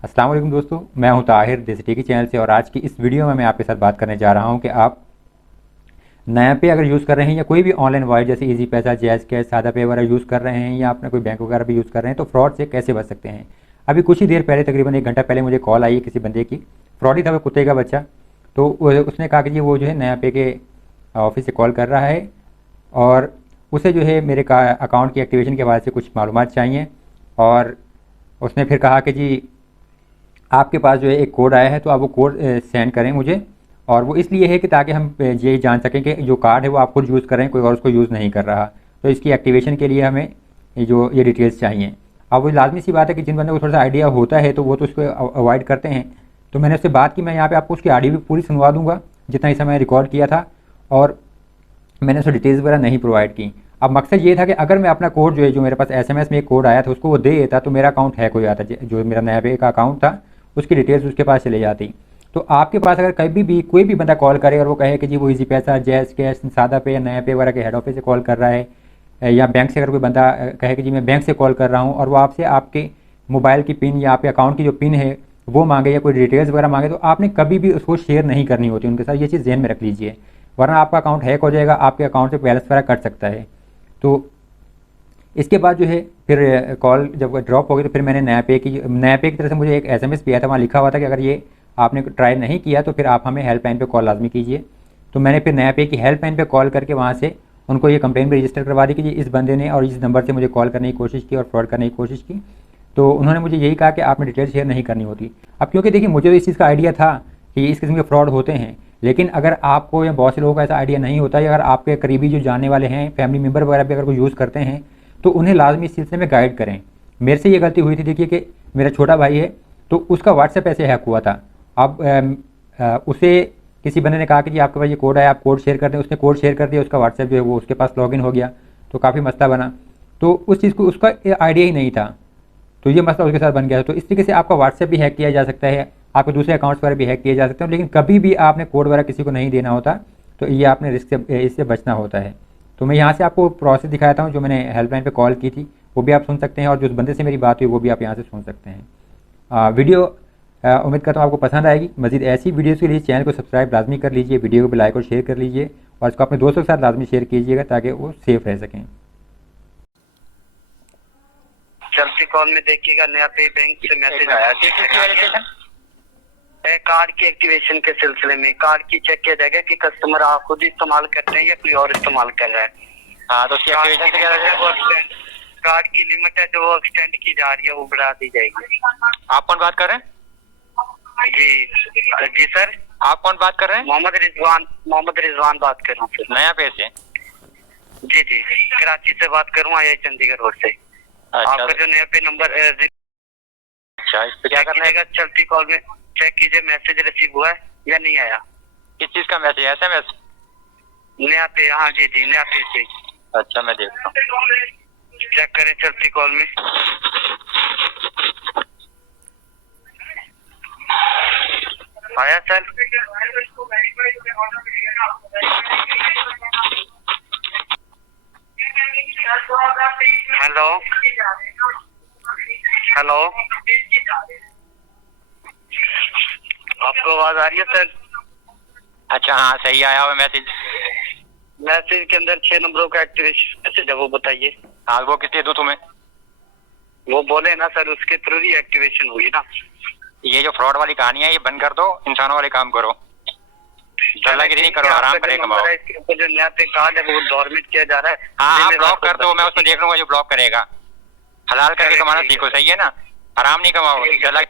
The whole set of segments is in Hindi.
अस्सलाम वालेकुम दोस्तों, मैं हूं ताहिर देसी टेकी चैनल से। और आज की इस वीडियो में मैं आपके साथ बात करने जा रहा हूं कि आप नया पे अगर यूज़ कर रहे हैं या कोई भी ऑनलाइन वॉलेट जैसे इजी पैसा, जैज़ कैश, सादा पे वगैरह यूज़ कर रहे हैं या अपना कोई बैंक वगैरह भी यूज़ कर रहे हैं तो फ्रॉड से कैसे बच सकते हैं। अभी कुछ ही देर पहले, तकरीबन 1 घंटा पहले मुझे कॉल आई है किसी बंदे की। फ्रॉड ही था, वो कुत्ते का बच्चा। तो उसने कहा कि जी वो जो है नया पे के ऑफिस से कॉल कर रहा है और उसे जो है मेरे का अकाउंट की एक्टिवेशन के हवाले से कुछ मालूमात चाहिए। और उसने फिर कहा कि जी आपके पास जो है एक कोड आया है तो आप वो कोड सेंड करें मुझे। और वो इसलिए है कि ताकि हम ये जान सकें कि जो कार्ड है वो आप खुद यूज़ कर रहे हैं, कोई और उसको यूज़ नहीं कर रहा। तो इसकी एक्टिवेशन के लिए हमें ये डिटेल्स चाहिए। अब वो लाजमी सी बात है कि जिन बंदों को थोड़ा सा आइडिया होता है तो वो तो उसको अवॉइड करते हैं। तो मैंने उससे बात की, मैं यहाँ पे आपको उसकी ऑडियो भी पूरी सुनवा दूंगा जितना इस समय रिकॉर्ड किया था। और मैंने उसको डिटेल्स वगैरह नहीं प्रोवाइड की। अब मकसद ये था कि अगर मैं अपना कोड जो है, जो मेरे पास एसएमएस में एक कोड आया था, उसको वो दे देता तो मेरा अकाउंट हैक हो जाता। जो मेरा नया पे का अकाउंट था उसकी डिटेल्स उसके पास चले जाती। तो आपके पास अगर कभी भी कोई भी बंदा कॉल करे और वो कहे कि जी वो इजी पैसा, जैज़ कैश, सादा पे या नया पे वगैरह के हेड ऑफिस से कॉल कर रहा है, या बैंक से अगर कोई बंदा कहे कि जी मैं बैंक से कॉल कर रहा हूँ और वो आपसे आपके मोबाइल की पिन या आपके अकाउंट की जो पिन है वो मांगे या कोई डिटेल्स वगैरह मांगे, तो आपने कभी भी उसको शेयर नहीं करनी होती उनके साथ। ये चीज़ ध्यान में रख लीजिए, वरना आपका अकाउंट हैक हो जाएगा, आपके अकाउंट से बैलेंस वगैरह कट सकता है। तो इसके बाद जो है फिर कॉल जब ड्रॉप हो गई तो फिर मैंने नया पे की तरफ से मुझे एक एसएमएस भी आया था। वहाँ लिखा हुआ था कि अगर ये आपने ट्राई नहीं किया तो फिर आप हमें हेल्पलाइन पे कॉल लाजमी कीजिए। तो मैंने फिर नया पे की हेल्पलाइन पे कॉल करके वहाँ से उनको ये कंप्लेंट भी रजिस्टर करवा दी कि जी इस बंदे ने और इस नंबर से मुझे कॉल करने की कोशिश की और फ्रॉड करने की कोशिश की। तो उन्होंने मुझे यही कहा कि आपने डिटेल शेयर नहीं करनी होती। अब क्योंकि देखिए मुझे तो इस चीज़ का आइडिया था कि इस किस्म के फ्रॉड होते हैं, लेकिन अगर आपको या बहुत से लोगों को ऐसा आइडिया नहीं होता, या अगर आपके करीबी जो जानने वाले हैं, फैमिली मेम्बर वगैरह भी अगर कोई यूज़ करते हैं तो उन्हें लाजमी इस सिलसिले में गाइड करें। मेरे से ये गलती हुई थी, देखिए कि मेरा छोटा भाई है तो उसका व्हाट्सएप ऐसे हैक हुआ था। अब उसे किसी बंदे ने कहा कि जी आपके पास ये कोड आया, आप कोड शेयर कर दें। उसने कोड शेयर कर दिया, उसका व्हाट्सएप जो है वो उसके पास लॉगिन हो गया। तो काफ़ी मसला बना। तो उस चीज़ को उसका आइडिया ही नहीं था, तो ये मसला उसके साथ बन गया। तो इस तरीके से आपका व्हाट्सएप भी हैक किया जा सकता है, आपके दूसरे अकाउंट्स वगैरह भी हैक किए जा सकते हैं। लेकिन कभी भी आपने कोड वगैरह किसी को नहीं देना होता, तो ये आपने रिस्क से इससे बचना होता है। तो मैं यहाँ से आपको प्रोसेस दिखाता हूँ जो मैंने हेल्पलाइन पे कॉल की थी, वो भी आप सुन सकते हैं। और जो बंदे से मेरी बात हुई वो भी आप यहाँ से सुन सकते हैं। वीडियो उम्मीद करता हूँ आपको पसंद आएगी। मज़ीद ऐसी वीडियोज़ के लिए चैनल को सब्सक्राइब लाजमी कर लीजिए, वीडियो को भी लाइक और शेयर कर लीजिए और इसको अपने दोस्तों के साथ लाजमी शेयर कीजिएगा ताकि वो सेफ़ रह सकें। चलती कॉल में देखिएगा, नया पे बैंक से मैसेज आया है कार्ड की एक्टिवेशन के सिलसिले में। कार्ड की चेक किया जाएगा कि कस्टमर आप खुद इस्तेमाल करते हैं या कोई और इस्तेमाल कर रहा है। हाँ, तो उसकी एक्टिवेशन से क्या रहेगा? कार्ड की लिमिट है जो वो एक्सटेंड की जा रही है वो बढ़ा दी जाएगी। आप कौन बात कर रहे हैं? जी जी सर, आप कौन बात कर रहे हैं? मोहम्मद रिजवान बात कर रहा हूँ सर। नया पे से? जी जी, कराची से बात कर रहा हूँ, आई चंडीगढ़ रोड से। अच्छा, आपका जो नया पे नंबर अच्छा, इस पे क्या करना है? चलती कॉल में चेक कीजिए मैसेज रिसीव हुआ है या नहीं आया। किस चीज का मैसेज? एसएमएस? नया पे, हाँ जी जी, नया पे से। अच्छा, मैं देखता हूँ। चेक करें चलती कॉल में। आया सर? हेलो हेलो, आपको आवाज आ रही है सर? अच्छा, हाँ, सही आया हुआ मैसेज। मैसेज के अंदर 6 नंबरों का एक्टिवेशन मैसेज है, वो बताइए। हाँ, वो कितने दूं तुम्हें? वो बोले ना सर, उसके थ्रू ही एक्टिवेशन हुई ना। ये जो फ्रॉड वाली कहानी है ये बंद कर दो, इंसानों वाले काम करो। डरला की नहीं करो, आराम करे कमाओ। जो नया पे कार्ड है वो डॉर्मेंट किया जा रहा है। हाँ हाँ, ब्लॉक कर दो, मैं उसको देख लूंगा जो ब्लॉक करेगा। हलाल करके कमाना सीखो, सही है ना? हराम नहीं कमाओ। डरला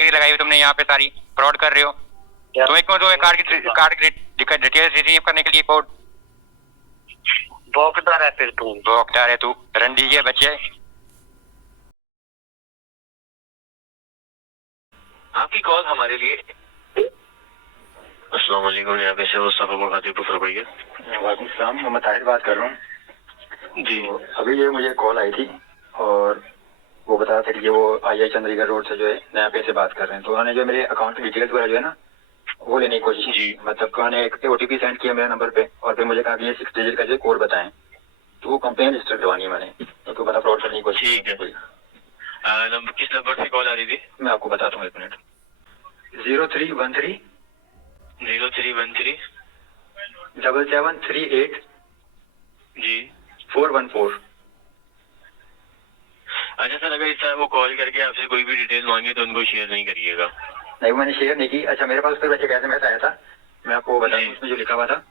लगाई हुई तुमने यहाँ पे, सारी फ्रॉड कर रहे हो। तुम्हें क्यों तुम्हें कार्ड की डिटेल्स रिसीव करने के लिए कोड? भौंकदार है फिर तू, भौंकदार है तू, रंडी के बच्चे। आपकी कॉल हमारे लिए। अस्सलाम वालेकुम, यहाँ पे से मुस्तफा मुखातिब भैया। वालेकुम सलाम, मोहम्मद ताहिर बात कर रहा हूँ जी। अभी ये मुझे कॉल आई थी और वो बता रहा था कि वो आई चंडीगढ़ रोड से जो है नया पे से बात कर रहे हैं। तो उन्होंने जो मेरे अकाउंट की डिटेल्स वगैरह जो है ना वो लेने की कोशिश की। मतलब उन्होंने एक OTP सेंड किया मेरे नंबर पे और फिर मुझे कहा कि ये 6 डिजिट का जो कोड बताएं। तो वो कंप्लेन रजिस्टर करवानी है मैंने, तो बड़ा फ्रॉड करने की कोशिश। ठीक है, किस लीजिए। मैं आपको बताता हूँ, 1 मिनट। 0313 0313 7738 जी। 414। अच्छा सर, अगर इस तरह वो कॉल करके आपसे कोई भी डिटेल मांगे तो उनको शेयर नहीं करिएगा। नहीं, मैंने शेयर नहीं की। अच्छा, मेरे पास उस पर वैसे कैसे मैसेज आया था, मैं आपको बता दूं जी। उसमें जो लिखा हुआ था।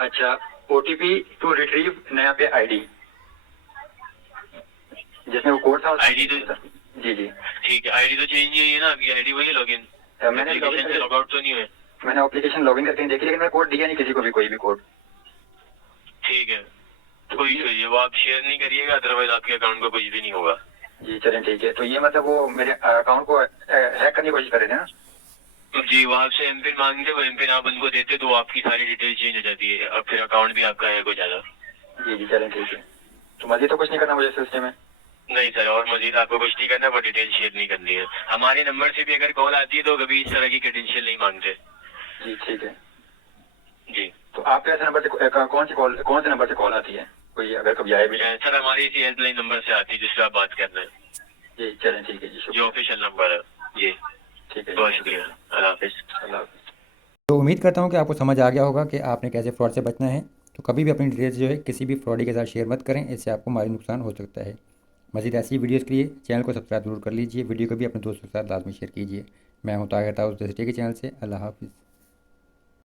अच्छा, OTP टू रिट्रीव नया पे ID, जिसमें वो कोड था ID तो जी जी। ठीक है, आईडी तो चेंज नहीं हुई है ना, आपकी आईडी वही लॉगिन, मैंने एप्लीकेशन से लॉग आउट तो नहीं हुए। मैंने एप्लीकेशन लॉगिन करके देखी, लेकिन मैं कोड दिया नहीं किसी को भी, कोई भी कोड। ठीक है, कोई इशू नहीं है, वो आप शेयर नहीं करिएगा, अदरवाइज आपके अकाउंट को कुछ भी नहीं होगा। जी चलें, ठीक है। तो ये मतलब वो मेरे अकाउंट को हैक करने की कोशिश कर रहे थे ना? जी, वो आपसे एमपिन मांगते, वो एमपिन आप उनको देते तो आपकी सारी डिटेल चेंज हो जाती है, अब फिर अकाउंट भी आपका हैक हो जाता। जी जी चलें, ठीक है। तो मजीद तो कुछ नहीं करना मुझे सिस्टम में? नहीं सर, और मजीद आपको कुछ नहीं करना, वो डिटेल शेयर नहीं करनी है। हमारे नंबर से भी अगर कॉल आती है तो कभी इस तरह की क्रेडेंशियल नहीं मांगते। जी ठीक है। जी तो आपके ऐसे नंबर से कौन से नंबर से कॉल आती है, कोई अगर कभी आए भी? सर, हमारी इसी हेल्पलाइन नंबर से आती है जिससे आप बात कर रहे हैं। जी चलें, ठीक है जी, जो शुक्रिया। ऑफिशियल नंबर है। जी ठीक है, बहुत शुक्रिया, अल्लाह हाफिज़। अल्लाह हाफ़िज़। तो उम्मीद करता हूँ कि आपको समझ आ गया होगा कि आपने कैसे फ्रॉड से बचना है। तो कभी भी अपनी डिटेल्स जो है किसी भी फ्रॉडी के साथ शेयर मत करें, इससे आपको माली नुकसान हो सकता है। मज़ीद ऐसी वीडियोज़ के लिए चैनल को सब्सक्राइब जरूर कर लीजिए, वीडियो को भी अपने दोस्तों के साथ लाजमी शेयर कीजिए। मैं हूँ ताहिर ताउस सिटी के चैनल से। अल्लाह हाफिज़।